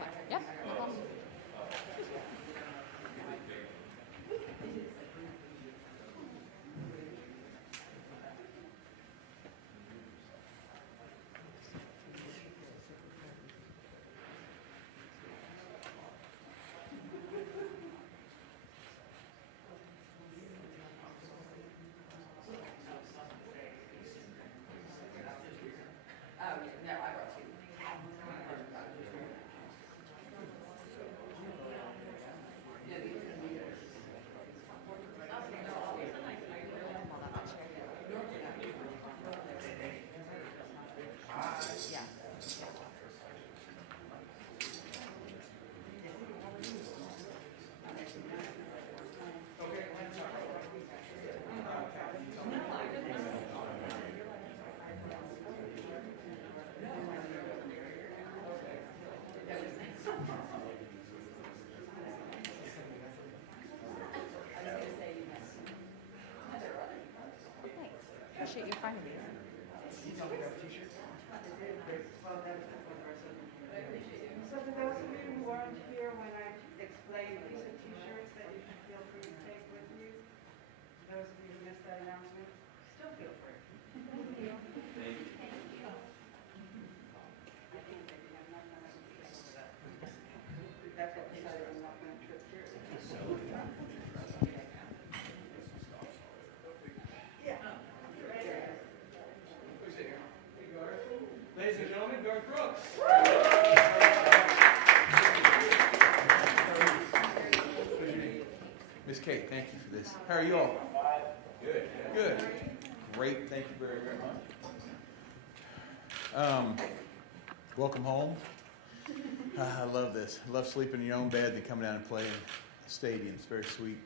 Okay. Yep. No problem. Appreciate you finding me. So for those of you who weren't here when I explained, these are t-shirts that you should feel free to take with you. Those of you who missed that announcement, still feel free. Thank you. I think that you have enough time to take over that. That's what they said on my trip here. Ladies and gentlemen, Garth Brooks. Miss Kate, thank you for this. How are you all? Good. Good. Great. Thank you very, very much. Welcome home. I love this. I love sleeping in your own bed and coming down and playing the stadium. It's very sweet.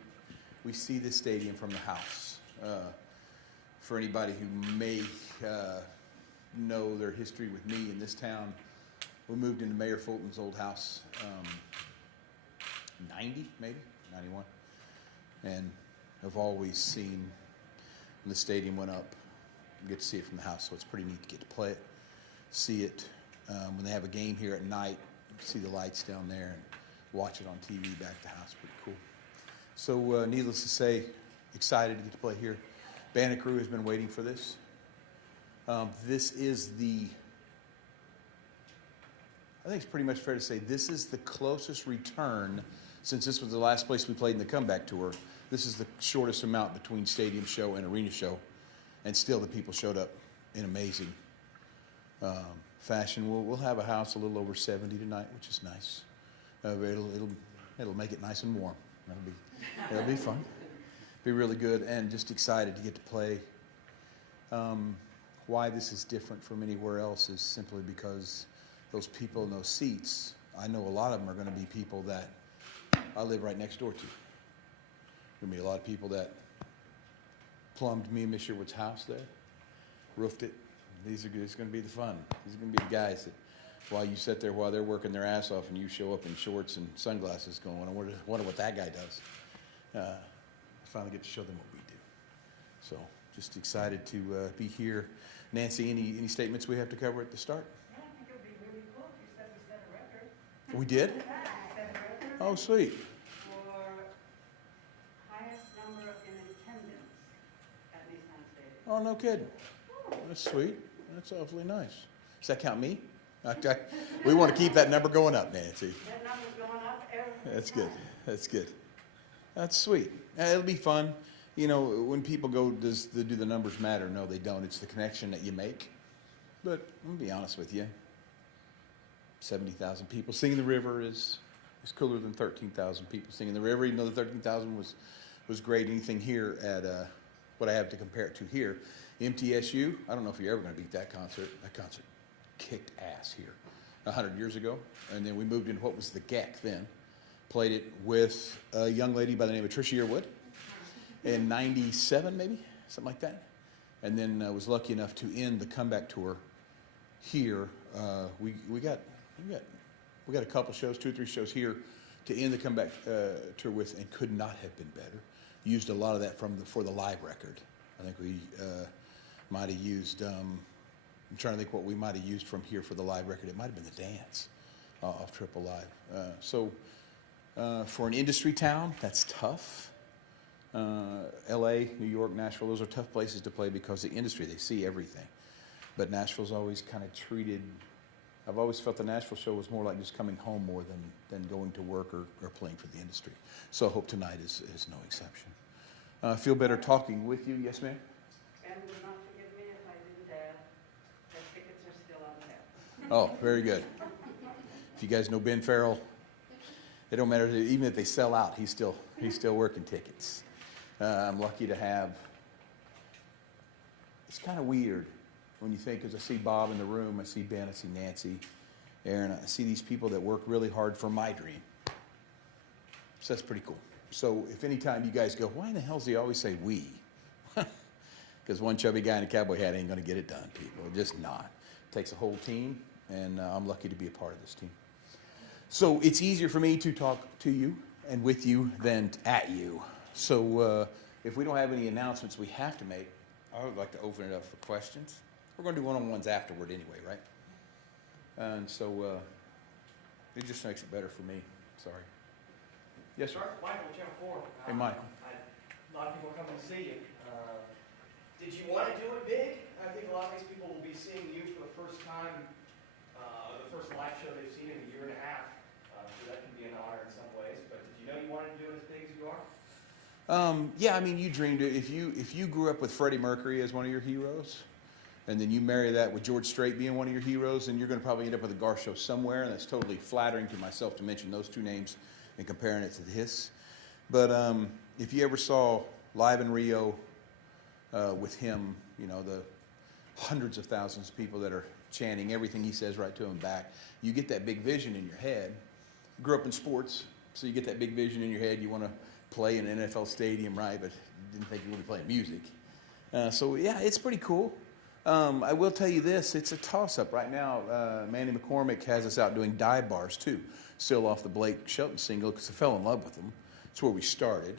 We see this stadium from the house. For anybody who may know their history with me in this town, we moved into Mayor Fulton's old house 90, maybe, 91. And I've always seen when the stadium went up, you get to see it from the house, so it's pretty neat to get to play it, see it. When they have a game here at night, see the lights down there and watch it on TV back at the house. Pretty cool. So needless to say, excited to get to play here. Band and crew has been waiting for this. This is I think it's pretty much fair to say this is the closest return, since this was the last place we played in the comeback tour. This is the shortest amount between stadium show and arena show, and still the people showed up in amazing fashion. We'll have a house a little over 70 tonight, which is nice. It'll make it nice and warm. It'll be fun. Be really good, and just excited to get to play. Why this is different from anywhere else is simply because those people in those seats, I know a lot of them are going to be people that I live right next door to. There'll be a lot of people that plumbed me and Miss Sherwood's house there, roofed it. It's going to be the fun. These are going to be the guys that, while you sit there while they're working their ass off and you show up in shorts and sunglasses going, I wonder what that guy does. I finally get to show them what we do. So just excited to be here. Nancy, any statements we have to cover at the start? Yeah, I think it would be really cool if you said we set a record. We did? Yeah, we set a record. Oh, sweet. For highest number in attendance at Nissan Stadium. Oh, no kidding. That's sweet. That's awfully nice. Does that count me? We want to keep that number going up, Nancy. That number's going up every That's time. good. That's good. That's sweet. It'll be fun. You know, when people go, do the numbers matter? No, they don't. It's the connection that you make. But I'm going to be honest with you. 70,000 people. Singing the River is cooler than 13,000 people singing the River, even though the 13,000 was great. Anything here at what I have to compare it to here. MTSU, I don't know if you're ever going to beat that concert. That concert kicked ass here 100 years ago. And then we moved into what was the GEC then. Played it with a young lady by the name of Tricia Yearwood in 97, maybe, something like that. And then was lucky enough to end the comeback tour here. We got a couple shows, 2 or 3 shows here to end the comeback tour with, and could not have been better. Used a lot of that for the live record. I think we might have used. I'm trying to think what we might have used from here for the live record. It might have been the dance. off Triple Live. For an industry town, that's tough. LA, New York, Nashville, those are tough places to play because the industry, they see everything. But Nashville's always kind of treated, I've always felt the Nashville show was more like just coming home more than going to work or playing for the industry. So I hope tonight is no exception. I feel better talking with you. Yes, ma'am? And would not forgive me if I didn't add, the tickets are still on sale. Oh, very good. If you guys know Ben Farrell, it don't matter, even if they sell out, he's still working tickets. I'm lucky to have, it's kind of weird when you think, because I see Bob in the room, I see Ben, I see Nancy, Aaron, I see these people that work really hard for my dream. So that's pretty cool. So if any time you guys go, why in the hell does he always say we? Because one chubby guy in a cowboy hat ain't going to get it done, people. Just not. It takes a whole team, and I'm lucky to be a part of this team. So it's easier for me to talk to you and with you than at you. So if we don't have any announcements we have to make, I would like to open it up for questions. We're going to do one-on-ones afterward anyway, right? And so it just makes it better for me. Sorry. Yes, sir. Michael, Channel 4. Hey, Michael. A lot of people are coming to see you. Did you want to do it big? I think a lot of these people will be seeing you for the first time, the first live show they've seen in a year and a half. So that can be an honor in some ways. But did you know you wanted to do it as big as you are? Yeah, I mean, you dreamed it. If you grew up with Freddie Mercury as one of your heroes, and then you marry that with George Strait being one of your heroes, then you're going to probably end up with a Garth show somewhere, and that's totally flattering to myself to mention those two names and comparing it to his. But if you ever saw Live in Rio with him, you know, the hundreds of thousands of people that are chanting everything he says right to him back, you get that big vision in your head. Grew up in sports, so you get that big vision in your head. You want to play in an NFL stadium, right? But you didn't think you would be playing music. So yeah, it's pretty cool. I will tell you this, it's a toss-up right now. Mandy McCormick has us out doing dive bars too, still off the Blake Shelton single, because I fell in love with them. That's where we started.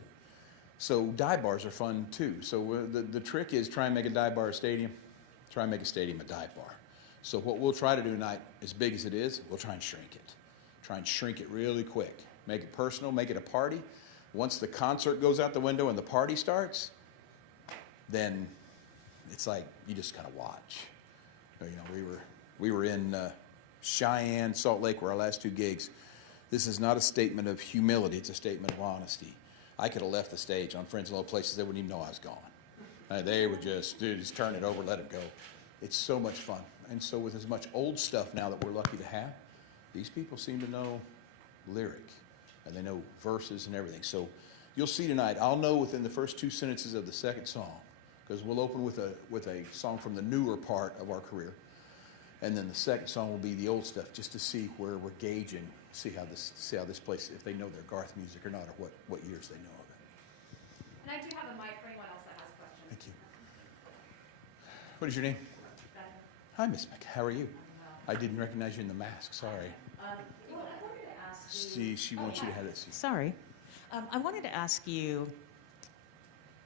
So dive bars are fun too. So the trick is try and make a dive bar a stadium, try and make a stadium a dive bar. So what we'll try to do tonight, as big as it is, we'll try and shrink it. Try and shrink it really quick. Make it personal, make it a party. Once the concert goes out the window and the party starts, then it's like you just kind of watch. You know, we were in Cheyenne, Salt Lake, were our last two gigs. This is not a statement of humility; it's a statement of honesty. I could have left the stage on Friends in Low Places; they wouldn't even know I was gone. They were just, dude, just turn it over, let it go. It's so much fun, and so with as much old stuff now that we're lucky to have, these people seem to know lyric, and they know verses and everything. So you'll see tonight. I'll know within the first two sentences of the second song, because we'll open with a song from the newer part of our career, and then the second song will be the old stuff, just to see where we're gauging, see how this place, if they know their Garth music or not, or what years they know of it. And I do have a mic for anyone else that has questions. Thank you. What is your name? Beth. Hi, Miss Beck. How are you? I didn't recognize you in the mask. Sorry. Well, I wanted to ask you. She wants you to have it. Sorry. I wanted to ask you,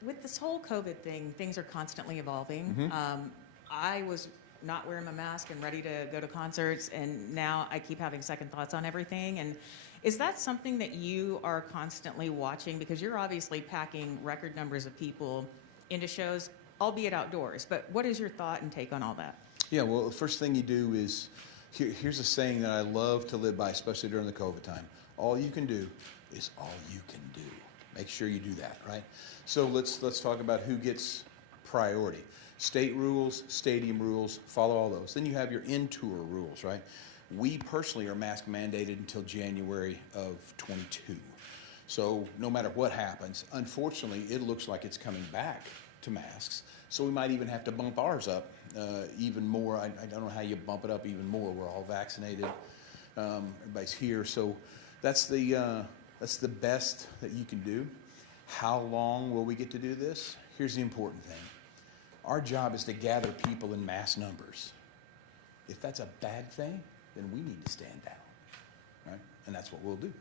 with this whole COVID thing, things are constantly evolving. Mm-hmm. I was not wearing my mask and ready to go to concerts, and now I keep having second thoughts on everything. And is that something that you are constantly watching? Because you're obviously packing record numbers of people into shows, albeit outdoors. But what is your thought and take on all that? Yeah, well, the first thing you do is, here's a saying that I love to live by, especially during the COVID time. All you can do is all you can do. Make sure you do that, right? So let's talk about who gets priority. State rules, stadium rules, follow all those. Then you have your in-tour rules, right? We personally are mask mandated until January of 22. So no matter what happens, unfortunately, it looks like it's coming back to masks. So we might even have to bump ours up even more. I don't know how you bump it up even more. We're all vaccinated. Everybody's here. So that's the best that you can do. How long will we get to do this? Here's the important thing. Our job is to gather people in mass numbers. If that's a bad thing, then we need to stand down, right? And that's what we'll do.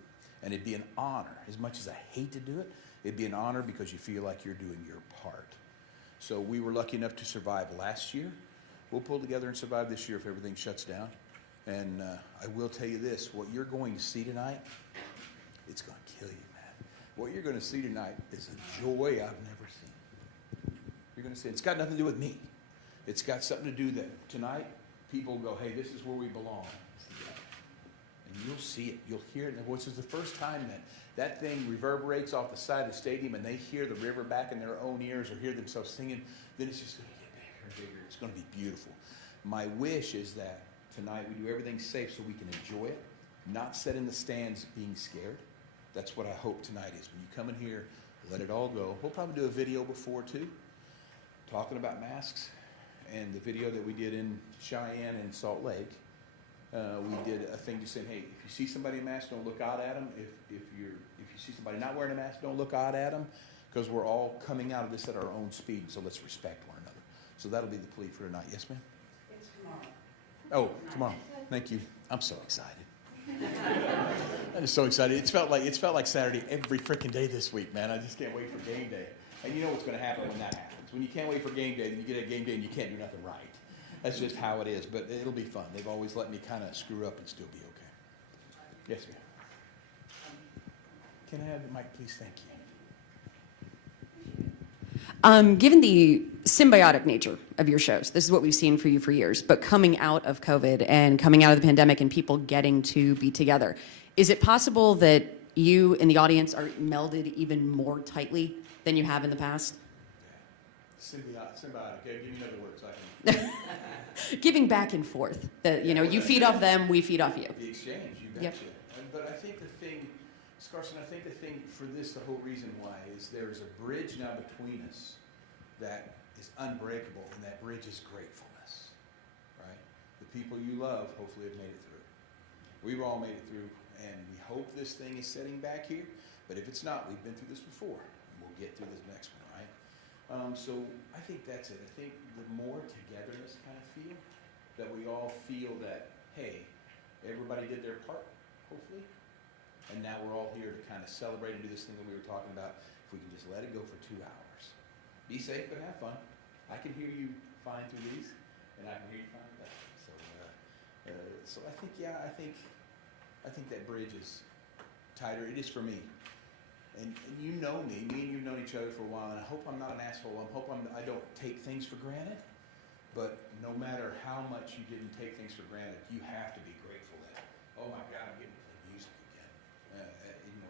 And it'd be an honor. As much as I hate to do it, it'd be an honor because you feel like you're doing your part. So we were lucky enough to survive last year. We'll pull together and survive this year if everything shuts down. And I will tell you this, what you're going to see tonight, it's going to kill you, man. What you're going to see tonight is a joy I've never seen. You're going to see, it's got nothing to do with me. It's got something to do that tonight, people go, hey, this is where we belong. And you'll see it. You'll hear it in their voices. The first time that thing reverberates off the side of the stadium and they hear the river back in their own ears or hear themselves singing, then it's just going to get bigger and bigger. It's going to be beautiful. My wish is that tonight we do everything safe so we can enjoy it, not sit in the stands being scared. That's what I hope tonight is. When you come in here, let it all go. We'll probably do a video before too, talking about masks. And the video that we did in Cheyenne and Salt Lake, we did a thing just saying, hey, if you see somebody in a mask, don't look odd at them. If you see somebody not wearing a mask, don't look odd at them, because we're all coming out of this at our own speed. So let's respect one another. So that'll be the plea for tonight. Yes, ma'am? It's tomorrow. Oh, tomorrow. Thank you. I'm so excited. I'm just so excited. It's felt like Saturday every freaking day this week, man. I just can't wait for game day. And you know what's going to happen when that happens. When you can't wait for game day, then you get a game day and you can't do nothing right. That's just how it is. But it'll be fun. They've always let me kind of screw up and still be okay. Yes, ma'am. Can I have the mic, please? Thank you. Given the symbiotic nature of your shows, this is what we've seen for you for years, but coming out of COVID and coming out of the pandemic and people getting to be together, is it possible that you and the audience are melded even more tightly than you have in the past? Symbiotic. Okay, give me another word so I can... Giving back and forth. That, you know, you feed off them, we feed off you. The exchange, you betcha. Yep. But I think the thing, Carson, I think the thing for this, the whole reason why, is there's a bridge now between us that is unbreakable, and that bridge is gratefulness, right? The people you love hopefully have made it through. We've all made it through, and we hope this thing is setting back here, but if it's not, we've been through this before, and we'll get through this next one, right? So I think that's it. I think the more togetherness kind of feel, that we all feel that, hey, everybody did their part, hopefully, and now we're all here to kind of celebrate and do this thing that we were talking about. If we can just let it go for 2 hours. Be safe, but have fun. I can hear you fine through these, and I can hear you fine with that. So I think, yeah, I think that bridge is tighter. It is for me. And you know me and you've known each other for a while, and I hope I'm not an asshole. I don't take things for granted, but no matter how much you didn't take things for granted, you have to be grateful that, oh my God, I'm getting to play music again.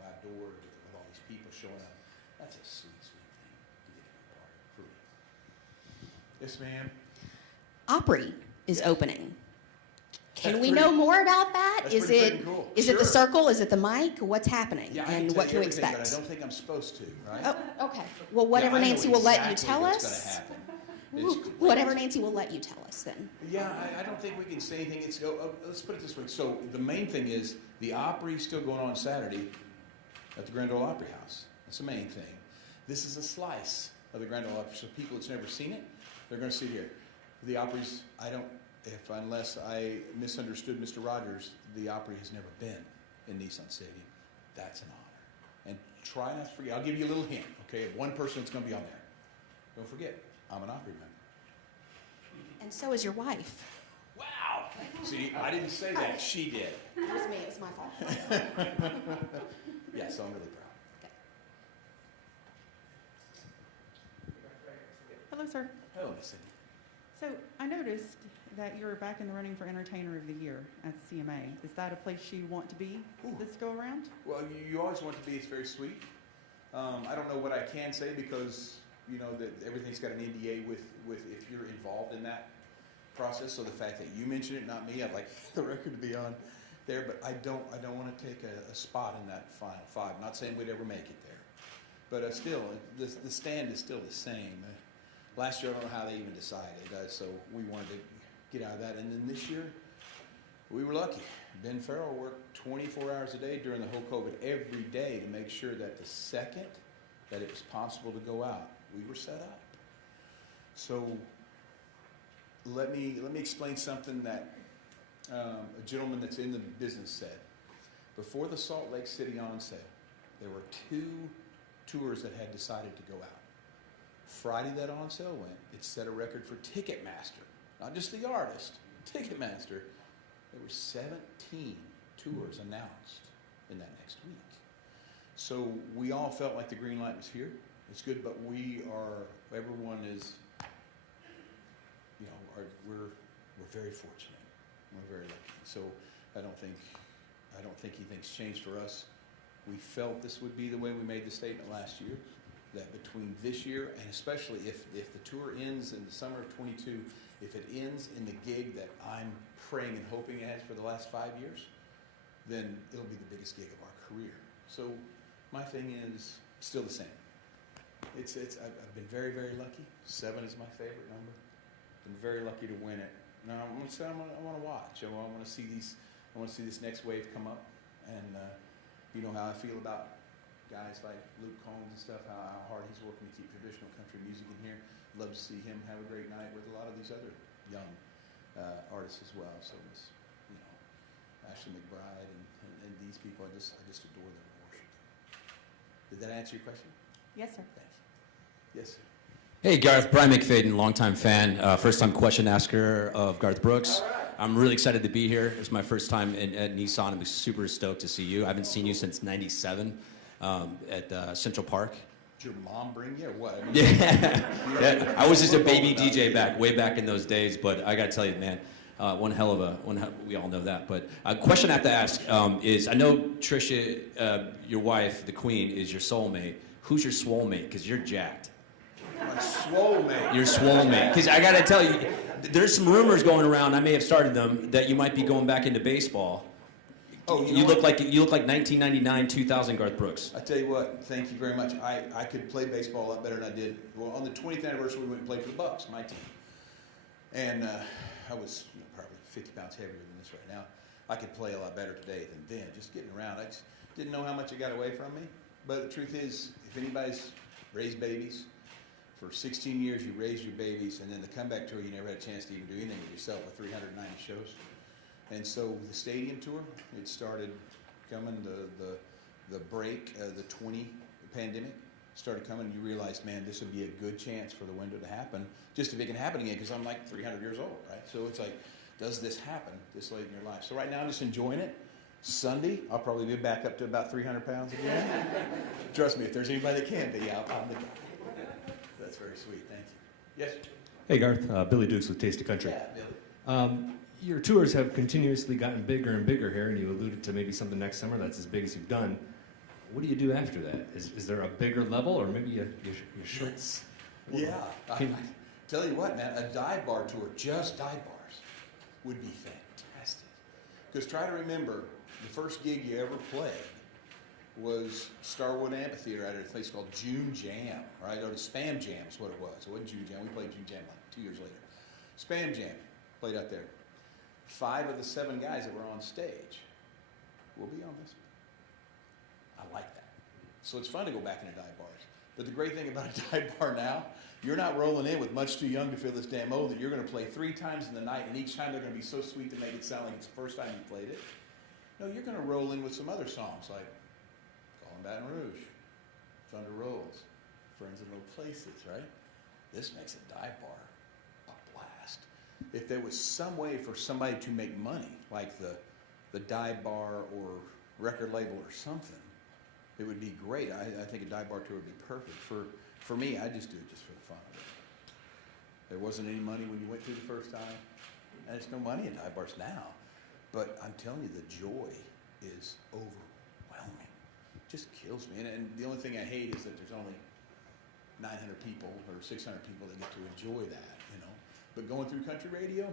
Outdoors with all these people showing up. That's a sweet, sweet thing to get to be a part of, truly. Yes, ma'am. Opry is Yeah. opening. Can That's we pretty- know more about that? that's Is pretty it freaking cool. is it the Sure. circle? Is it the mic? What's happening? Yeah, I and can what tell can you we everything, but expect? I don't think I'm supposed to, right? Oh, okay. Well, whatever Yeah, I know Nancy will let you exactly tell what's us. gonna happen. It's great. Whatever Nancy will let you tell us then. Yeah, I don't think we can say anything. Let's put it this way. So the main thing is the Opry's still going on Saturday at the Grand Ole Opry House. That's the main thing. This is a slice of the Grand Ole Opry. So people that's never seen it, they're going to see it here. The Opry's, unless I misunderstood Mr. Rogers, the Opry has never been in Nissan Stadium. That's an honor. And try not to forget. I'll give you a little hint, okay? One person that's going to be on there. Don't forget, I'm an Opry member. And so is your wife. Wow! See, I didn't say that. She did. It was me. It was my fault. Yeah, so I'm really proud. Hello, sir. Hello, Miss Cindy. So I noticed that you're back in the running for Entertainer of the Year at CMA. Is that a place you want to be this go around? Well, you always want to be. It's very sweet. I don't know what I can say because you know that everything's got an NDA with if you're involved in that process. So the fact that you mentioned it, not me, I'd like the record to be on there. But I don't want to take a spot in that final five. I'm not saying we'd ever make it there, but still, the stand is still the same. Last year, I don't know how they even decided, so we wanted to get out of that. And then this year, we were lucky. Ben Farrell worked 24 hours a day during the whole COVID, every day, to make sure that the second that it was possible to go out, we were set up. So let me explain something that a gentleman that's in the business said. Before the Salt Lake City on sale, there were 2 tours that had decided to go out. Friday that on sale went, it set a record for Ticketmaster. Not just the artist, Ticketmaster. There were 17 tours announced in that next week. So we all felt like the green light was here. It's good, but everyone is, we're very fortunate. We're very lucky. So I don't think anything's changed for us. We felt this would be the way we made the statement last year, that between this year and especially if the tour ends in the summer of 22, if it ends in the gig that I'm praying and hoping it has for the last 5 years, then it'll be the biggest gig of our career. So my thing is still the same. I've been very, very lucky. 7 is my favorite number. Been very lucky to win it. Now I want to watch. I want to see this next wave come up, and you know how I feel about guys like Luke Combs and stuff. How hard he's working to keep traditional country music in here. Love to see him have a great night with a lot of these other young artists as well. So it's, Ashley McBride and these people. I just adore them and worship them. Did that answer your question? Yes, sir. Thank you. Yes, sir. Hey, Garth, Brian McFadden, longtime fan, first-time question asker of Garth Brooks. I'm really excited to be here. It's my first time at Nissan. I'm super stoked to see you. I haven't seen you since '97 at Central Park. Did your mom bring you or what? I mean, Yeah, I was just a baby DJ way back in those days, but I got to tell you, man, we all know that. But a question I have to ask is, I know Trisha, your wife, the queen, is your soulmate. Who's your swole mate? Because you're jacked. my swole mate. Your swole mate. Because I got to tell you, there's some rumors going around, I may have started them, that you might be going back into baseball. Oh, you look like 1999, 2000 Garth Brooks. I tell you what, thank you very much. I could play baseball a lot better than I did. Well, on the 20th anniversary, we went and played for the Bucks, my team. And I was probably 50 pounds heavier than this right now. I could play a lot better today than then, just getting around. I just didn't know how much it got away from me. But the truth is, if anybody's raised babies, for 16 years you raised your babies, and then the comeback tour, you never had a chance to even do anything with yourself with 390 shows. And so the stadium tour, it started coming, the break, the pandemic started coming, and you realized, man, this would be a good chance for the window to happen, just if it can happen again, because I'm like 300 years old, right? So it's like, does this happen this late in your life? So right now I'm just enjoying it. Sunday, I'll probably be back up to about 300 pounds again. Trust me, if there's anybody that can be, I'm the guy. That's very sweet, thank you. Yes? Hey Garth, Billy Dukes with Taste of Country. Yeah, Billy. Your tours have continuously gotten bigger and bigger here, and you alluded to maybe something next summer that's as big as you've done. What do you do after that? Is there a bigger level, or maybe you shrink? Yeah, I tell you what, man, a dive bar tour, just dive bars, would be fantastic. Because try to remember, the first gig you ever played was Starwood Amphitheater at a place called June Jam, right? Or the Spam Jam is what it was. It wasn't June Jam. We played June Jam like 2 years later. Spam Jam played out there. 5 of the 7 guys that were on stage will be on this one. I like that. So it's fun to go back into dive bars. But the great thing about a dive bar now, you're not rolling in with much too young to feel this damn old, that you're going to play 3 times in the night, and each time they're going to be so sweet to make it sound like it's the first time you played it. No, you're going to roll in with some other songs like Calling Baton Rouge, Thunder Rolls, Friends in Low Places, right? This makes a dive bar a blast. If there was some way for somebody to make money, like the dive bar or record label or something, it would be great. I think a dive bar tour would be perfect. For me, I just do it just for the fun of it. There wasn't any money when you went through the first time, and there's no money in dive bars now. But I'm telling you, the joy is overwhelming. It just kills me. And the only thing I hate is that there's only 900 people or 600 people that get to enjoy that, you know. But going through country radio,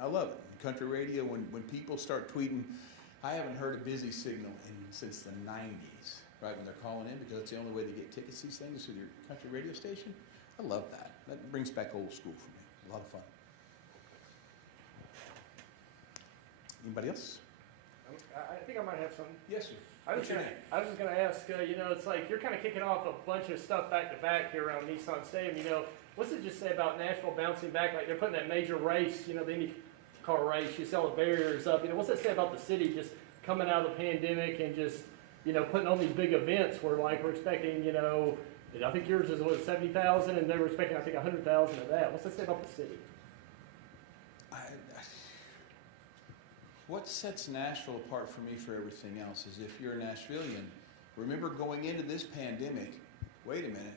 I love it. Country radio, when people start tweeting, I haven't heard a busy signal since the 90s, right, when they're calling in, because that's the only way to get tickets, these things, through your country radio station. I love that. That brings back old school for me. A lot of fun. Anybody else? I think I might have something. Yes, sir. I was just going to ask, it's like you're kind of kicking off a bunch of stuff back to back here around Nissan Stadium. What's it just say about Nashville bouncing back? Like they're putting that major race, the IndyCar race, you sell the barriers up. What's that say about the city just coming out of the pandemic and just, putting on these big events where like we're expecting, I think yours is 70,000 and they were expecting, I think 100,000 of that. What's that say about the city? what sets Nashville apart for me for everything else is if you're a Nashvilleian, remember going into this pandemic, wait a minute,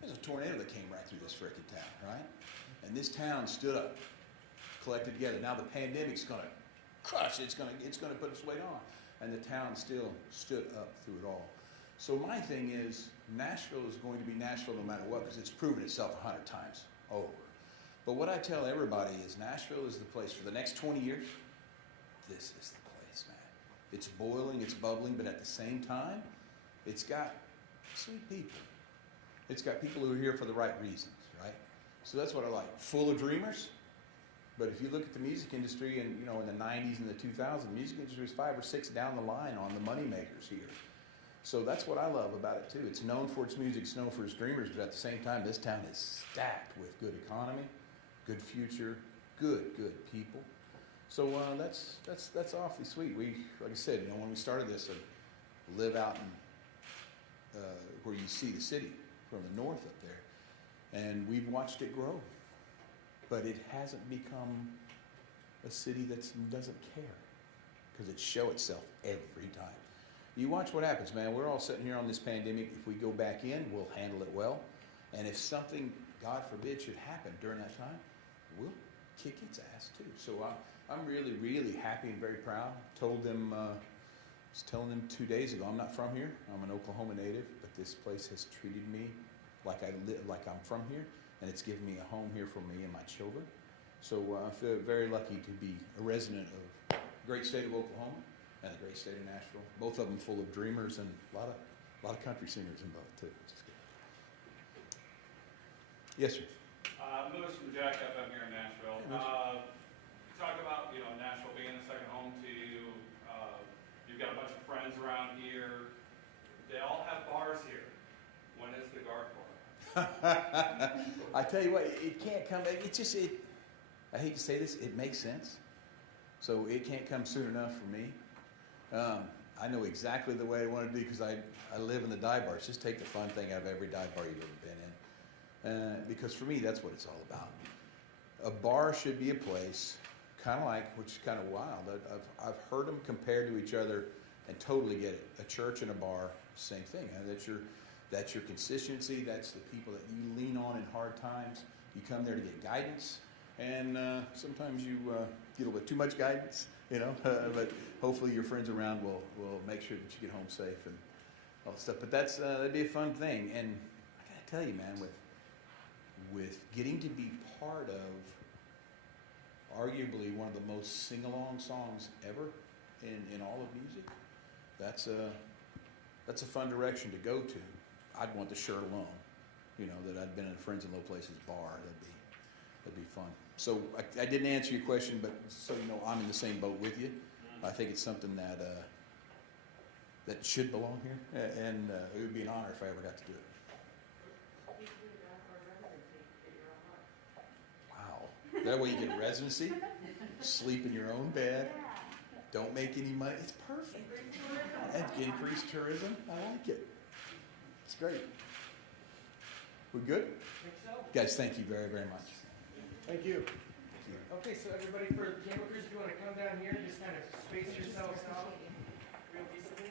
there's a tornado that came right through this frickin' town, right? And this town stood up, collected together. Now the pandemic's gonna crush, it's gonna put its weight on. And the town still stood up through it all. So my thing is, Nashville is going to be Nashville no matter what, because it's proven itself 100 times over. But what I tell everybody is Nashville is the place for the next 20 years. This is the place, man. It's boiling, it's bubbling, but at the same time, it's got sweet people. It's got people who are here for the right reasons, right? So that's what I like. Full of dreamers. But if you look at the music industry and, you know, in the 90s and the 2000s, the music industry was 5 or 6 down the line on the money makers here. So that's what I love about it too. It's known for its music, it's known for its dreamers, but at the same time, this town is stacked with good economy, good future, good people. So that's awfully sweet. We, like I said, you know, when we started this, I live out in where you see the city from the north up there, and we've watched it grow. But it hasn't become a city that doesn't care, because it shows itself every time. You watch what happens, man. We're all sitting here on this pandemic. If we go back in, we'll handle it well. And if something, God forbid, should happen during that time, we'll kick its ass too. So I'm really, really happy and very proud. Told them, I was telling them 2 days ago, I'm not from here. I'm an Oklahoma native, but this place has treated me like I'm from here. And it's given me a home here for me and my children. So I feel very lucky to be a resident of the great state of Oklahoma and the great state of Nashville. Both of them full of dreamers and a lot of country singers in both too. Which is good. Yes, sir. Lewis from Jack FM here in Nashville. Hey, Talk about, you know, Nashville being a second home to you. You've got a bunch of friends around here. They all have bars here. When is the Garth bar? I tell you what, it can't come. I hate to say this, it makes sense. So it can't come soon enough for me. I know exactly the way I want to be because I live in the dive bars. Just take the fun thing out of every dive bar you've ever been in. Because for me, that's what it's all about. A bar should be a place, kind of like, which is kind of wild. I've heard them compared to each other and totally get it. A church and a bar, same thing. That's your consistency. That's the people that you lean on in hard times. You come there to get guidance, and sometimes you get a little bit too much guidance, you know. But hopefully your friends around will make sure that you get home safe and all that stuff. But that'd be a fun thing. And I gotta tell you, man, with getting to be part of arguably one of the most sing-along songs ever in all of music, that's a fun direction to go to. I'd want the shirt alone, you know, that I'd been in a Friends in Low Places bar. That'd be fun. So I didn't answer your question, but so you know, I'm in the same boat with you. I think it's something that should belong here, and it would be an honor if I ever got to do it. Wow, that way you get a residency, sleep in your own bed, don't make any money. It's perfect. And increase tourism. I like it. It's great. We good? Think so? Guys, thank you very, very much. Thank you. Okay, so everybody for camera crews, if you want to come down here, just kind of space yourselves out real decently.